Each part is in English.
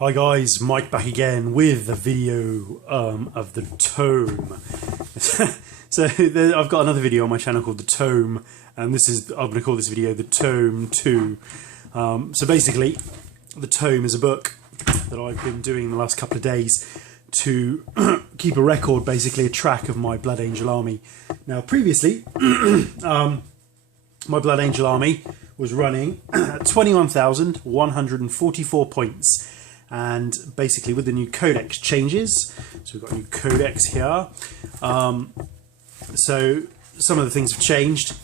Hi guys, Mike back again with a video of the Tome. So I've got another video on my channel called the Tome, and I'm going to call this video the Tome 2. So basically, the Tome is a book that I've been doing the last couple of days to keep a record, basically a track of my Blood Angel army. Now previously, my Blood Angel army was running at 21,144 points. And basically with the new Codex changes, so we've got a new Codex here, so some of the things have changed,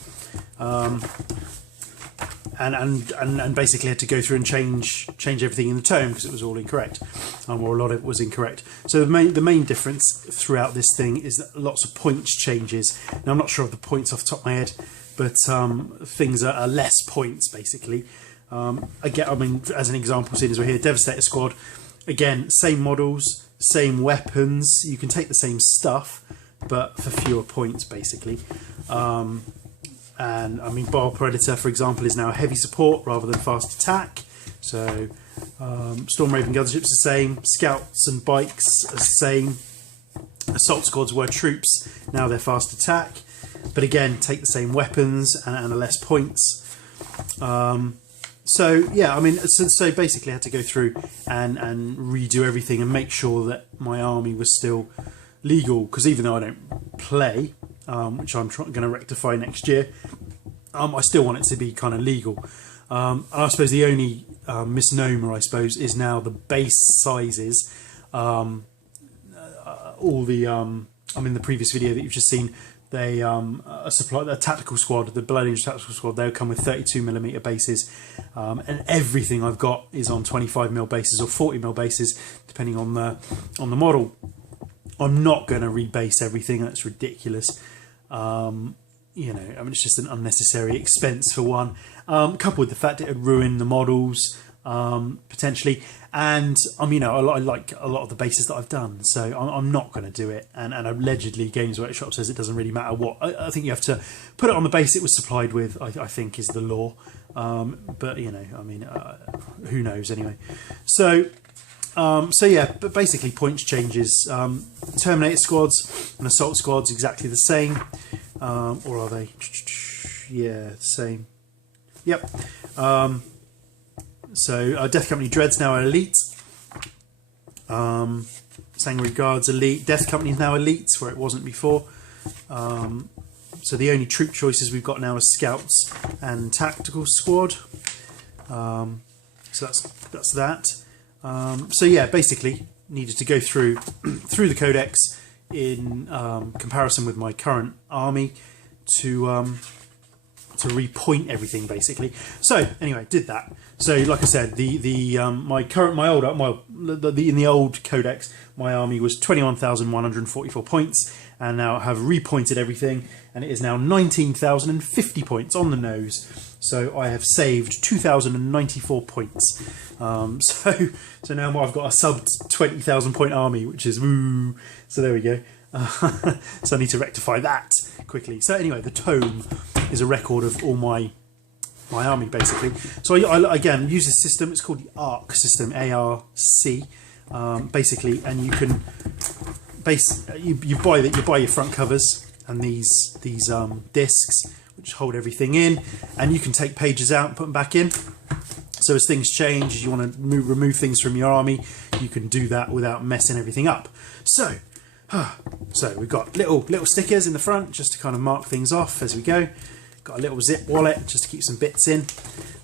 and basically had to go through and change everything in the Tome because it was all incorrect, or a lot of it was incorrect. So the main difference throughout this thing is that lots of points changes. Now I'm not sure of the points off the top of my head, but things are less points basically. Again, I mean, as an example, seeing as we're here, Devastator Squad, again, same models, same weapons, you can take the same stuff, but for fewer points, basically. And, I mean, Bar Predator, for example, is now heavy support rather than fast attack. So, Storm Raven Gunships the same, Scouts and Bikes are the same, Assault Squads were troops, now they're fast attack. But again, take the same weapons and are less points. So yeah, I mean, so basically I had to go through and redo everything and make sure that my army was still legal, because even though I don't play, which I'm going to rectify next year, I still want it to be kind of legal. And I suppose the only misnomer, I suppose, is now the base sizes. All the I mean, the previous video that you've just seen, they a tactical squad, the Blood Angel tactical squad, they'll come with 32mm bases, and everything I've got is on 25mm bases or 40mm bases, depending on the model. I'm not going to rebase everything. That's ridiculous. You know, I mean, it's just an unnecessary expense for one, coupled with the fact it would ruin the models potentially. And you know, I like a lot of the bases that I've done, so I'm not going to do it. And allegedly, Games Workshop says it doesn't really matter what. I think you have to put it on the base it was supplied with. I think is the law. But you know, I mean, who knows anyway. So yeah, but basically points changes. Terminator squads and assault squads exactly the same, or are they? Yeah, the same. Yep. So Death Company Dreads now are elite. Sanguinary Guards elite. Death Company is now elite, where it wasn't before. So the only troop choices we've got now are Scouts and Tactical Squad. So that's that. So yeah, basically needed to go through the Codex in comparison with my current army to repoint everything basically. So anyway, did that. So like I said, in the old Codex, my army was 21,144 points, and now I have repointed everything, and it is now 19,050 points on the nose. So I have saved 2,094 points. So now I've got a sub 20,000 point army, which is woo. So there we go. So I need to rectify that quickly. So anyway, the Tome is a record of all my army basically. So I again use this system. It's called the ARC system, ARC, basically, and you can you buy your front covers and these discs which hold everything in, and you can take pages out and put them back in. So as things change, as you want to remove things from your army, you can do that without messing everything up. So we've got little stickers in the front just to kind of mark things off as we go. Got a little zip wallet just to keep some bits in,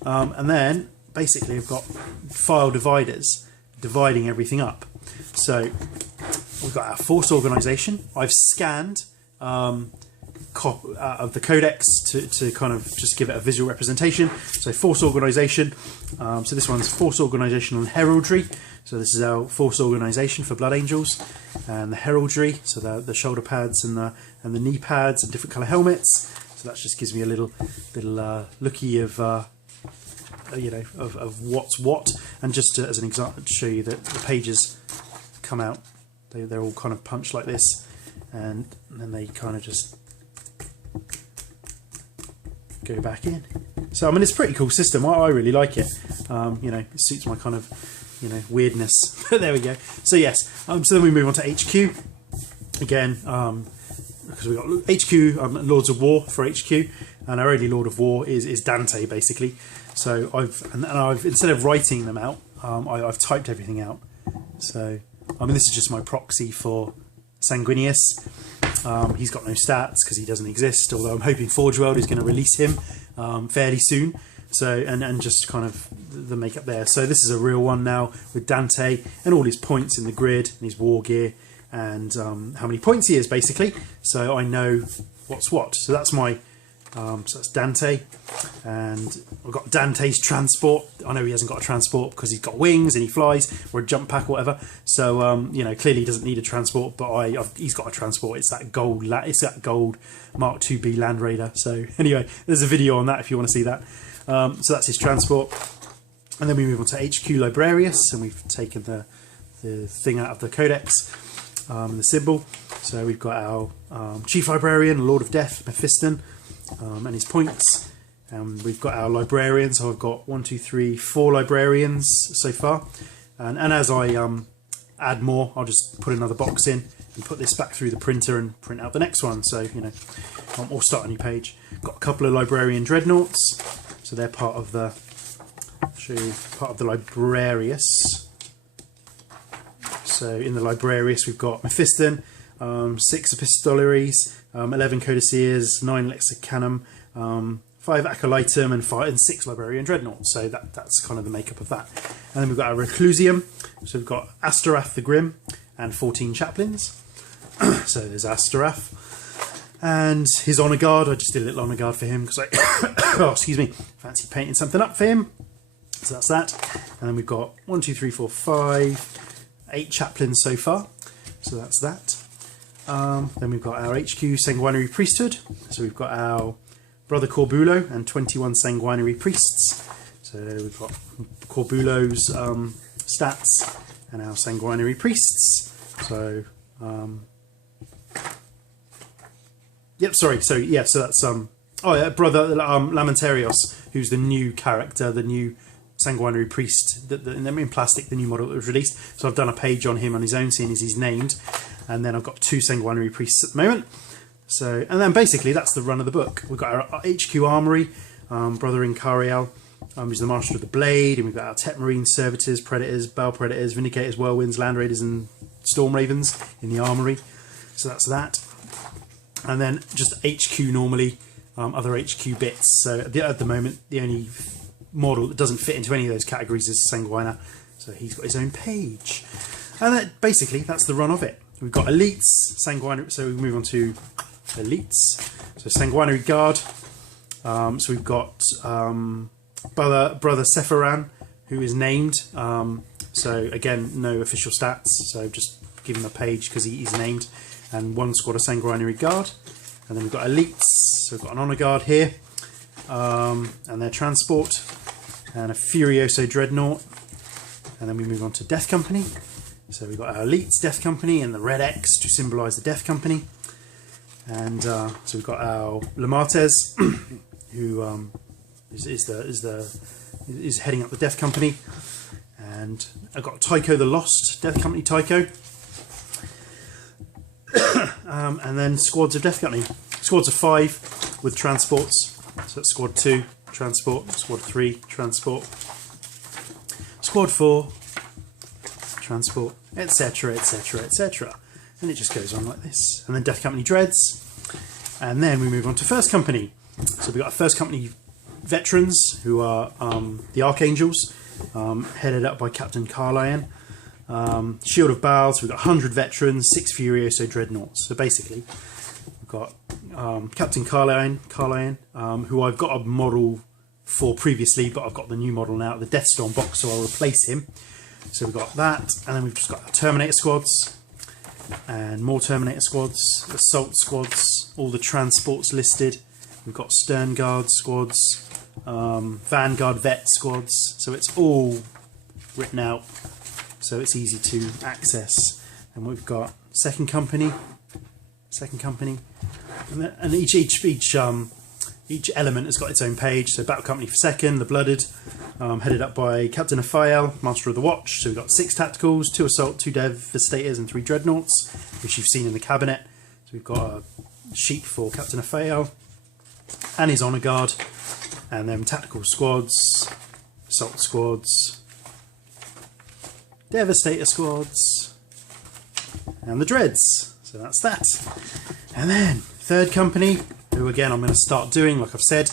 and then basically I've got file dividers dividing everything up. So we've got our force organisation. I've scanned of the Codex to kind of just give it a visual representation. So force organisation. So this one's force organisation on heraldry. So this is our force organisation for Blood Angels, and the heraldry. So the shoulder pads and the knee pads and different colour helmets. So that just gives me a little looky of you know, of what's what. And just as an example to show you that the pages come out, they're all kind of punched like this, and then they kind of just go back in. So I mean, it's a pretty cool system. I really like it. You know, it suits my kind of you know, weirdness. But there we go. So yes, so then we move on to HQ again, because we got HQ, Lords of War for HQ, and our only Lord of War is Dante, basically. So I've instead of writing them out, I've typed everything out. So I mean, this is just my proxy for Sanguinius. He's got no stats because he doesn't exist, although I'm hoping Forge World is going to release him fairly soon. So and just kind of the makeup there. So this is a real one now with Dante and all his points in the grid and his war gear and how many points he is, basically. So I know what's what. So that's my so that's Dante, and I've got Dante's transport. I know he hasn't got a transport because he's got wings and he flies, or a jump pack or whatever. So you know, clearly he doesn't need a transport, but he's got a transport. It's that gold Mark 2B Land Raider. So anyway, there's a video on that if you want to see that. So that's his transport, and then we move on to HQ Librarius, and we've taken the thing out of the Codex, the symbol. So we've got our Chief Librarian, Lord of Death, Mephiston, and his points. And we've got our librarians. So I've got 1, 2, 3, 4 librarians so far. And as I add more, I'll just put another box in and put this back through the printer and print out the next one. So, you know, or start a new page. Got a couple of librarian dreadnoughts. So they're part of the, I'll show you, part of the Librarius. So in the Librarius we've got Mephiston, 6 Epistolaries, 11 Codicils, 9 Lexicanum, 5 Acolytum, and 6 Librarian Dreadnoughts. So that's kind of the makeup of that. And then we've got our Reclusium. So we've got Astarath the Grim and 14 Chaplains. So there's Astarath. And his Honour Guard, I just did a little Honour Guard for him because I, oh, excuse me, fancy painting something up for him. So that's that. And then we've got 1, 2, 3, 4, 5, 8 Chaplains so far. So that's that. Then we've got our HQ Sanguinary Priesthood. So we've got our Brother Corbulo and 21 Sanguinary Priests. So we've got Corbulo's stats and our Sanguinary Priests. So, yep, sorry. So, yeah, so that's, Brother Lamentarios, who's the new character, the new Sanguinary Priest, in plastic, the new model that was released. So I've done a page on him on his own, seeing as he's named. And then I've got 2 Sanguinary Priests at the moment. So, and then basically that's the run of the book. We've got our HQ Armory, Brother Incarial, who's the Master of the Blade, and we've got our Tet Marines, Servitors, Predators, Bale Predators, Vindicators, Whirlwinds, Land Raiders, and Storm Ravens in the Armory. So that's that. And then just HQ normally, other HQ bits. So at the moment, the only model that doesn't fit into any of those categories is Sanguina. So he's got his own page. And basically, that's the run of it. We've got Elites, Sanguinary, so we move on to Elites. So Sanguinary Guard. So we've got Brother Sephiran, who is named. So again, no official stats, so just give him a page because he's named. And 1 squad of Sanguinary Guard. And then we've got Elites, so we've got an Honour Guard here. And their transport. And a Furioso Dreadnought. And then we move on to Death Company. So we've got our Elites Death Company and the red X to symbolise the Death Company. And so we've got our Lamates, who is heading up the Death Company. And I've got Tycho the Lost, Death Company Tycho. And then squads of Death Company. Squads of 5 with transports. So that's Squad 2, transport. Squad 3, transport. Squad 4, transport, etc, etc, etc. And it just goes on like this. And then Death Company Dreads. And then we move on to First Company. So we've got First Company veterans, who are the Archangels, headed up by Captain Carlion. Shield of Baal, so we've got 100 veterans, 6 Furioso Dreadnoughts. So basically, we've got Captain Carlion, who I've got a model for previously, but I've got the new model now, the Deathstorm box, so I'll replace him. So we've got that, and then we've just got our Terminator squads, and more Terminator squads, Assault squads, all the transports listed. We've got Stern Guard squads, Vanguard Vet squads, so it's all written out, so it's easy to access. And we've got Second Company, and each each element has got its own page. So Battle Company for second, the Blooded, headed up by Captain Raphael, Master of the Watch. So we've got 6 tacticals, 2 assault, 2 devastators, and 3 dreadnoughts, which you've seen in the cabinet. So we've got a sheet for Captain Raphael and his honour guard, and then tactical squads, assault squads, devastator squads, and the dreads. So that's that. And then third company, who again I'm going to start doing like I've said.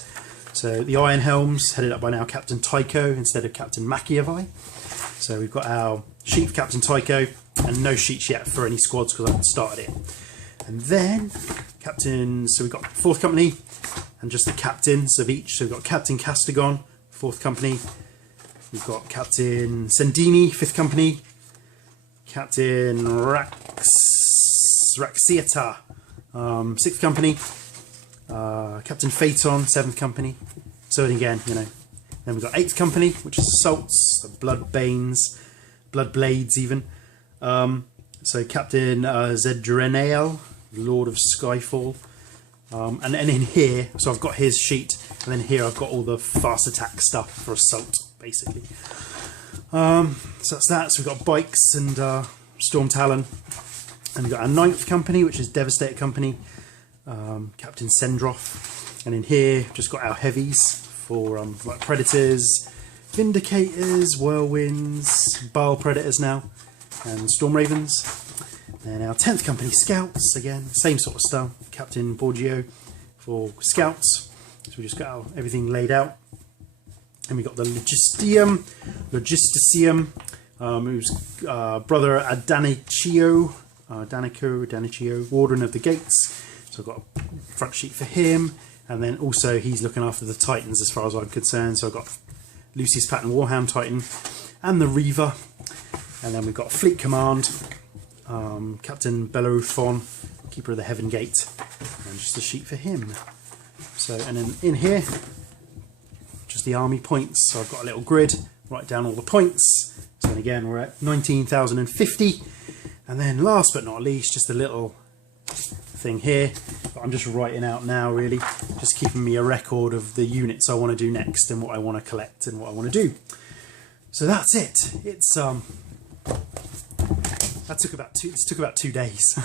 So the Iron Helms, headed up by now Captain Tycho instead of Captain Machiavelli. So we've got our sheet for Captain Tycho, and no sheets yet for any squads because I haven't started it. And then captains, so we've got 4th company and just the captains of each. So we've got Captain Castigon, 4th company. We've got Captain Sendini, 5th company. Captain Raxiata, 6th company. Captain Phaeton, 7th company. So again, you know. Then we've got 8th company, which is assaults, the Blood Banes, Blood Blades even. So Captain Zedrenael, Lord of Skyfall. And then in here, so I've got his sheet, and then here I've got all the fast attack stuff for assault, basically. So that's that. So we've got Bikes and Storm Talon. And we've got our 9th company, which is Devastator Company, Captain Sendroth. And in here, just got our heavies for like Predators, Vindicators, Whirlwinds, Baal Predators now, and Storm Ravens. And our 10th company Scouts, again, same sort of stuff. Captain Borgio for Scouts. So we just got everything laid out. And we got the Logisticium, who's brother Danicio, Warden of the Gates. So I've got a front sheet for him. And then also he's looking after the Titans as far as I'm concerned. So I've got Lucius Patton Warhound Titan and the Reaver. And then we've got Fleet Command, Captain Bellerophon, Keeper of the Heaven Gate, and just a sheet for him. So, and then in here, just the army points. So I've got a little grid, write down all the points. So then again, we're at 19,050. And then last but not least, just a little thing here that I'm just writing out now, really. Just keeping me a record of the units I want to do next and what I want to collect and what I want to do. So that's it. It's This took about 2 days.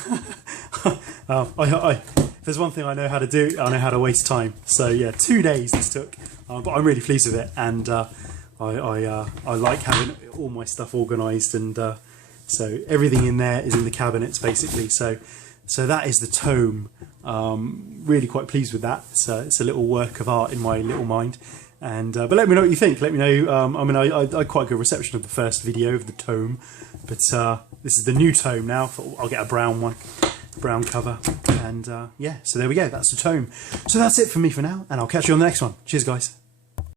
If there's one thing I know how to do, I know how to waste time. So yeah, 2 days this took, but I'm really pleased with it, and I like having all my stuff organised, and so everything in there is in the cabinets basically. So that is the tome. Really quite pleased with that. It's a little work of art in my little mind. And but let me know what you think. Let me know. I mean, I had quite a good reception of the first video of the tome, but this is the new tome now. I'll get a brown one, brown cover, and yeah. So there we go. That's the tome. So that's it for me for now, and I'll catch you on the next one. Cheers, guys.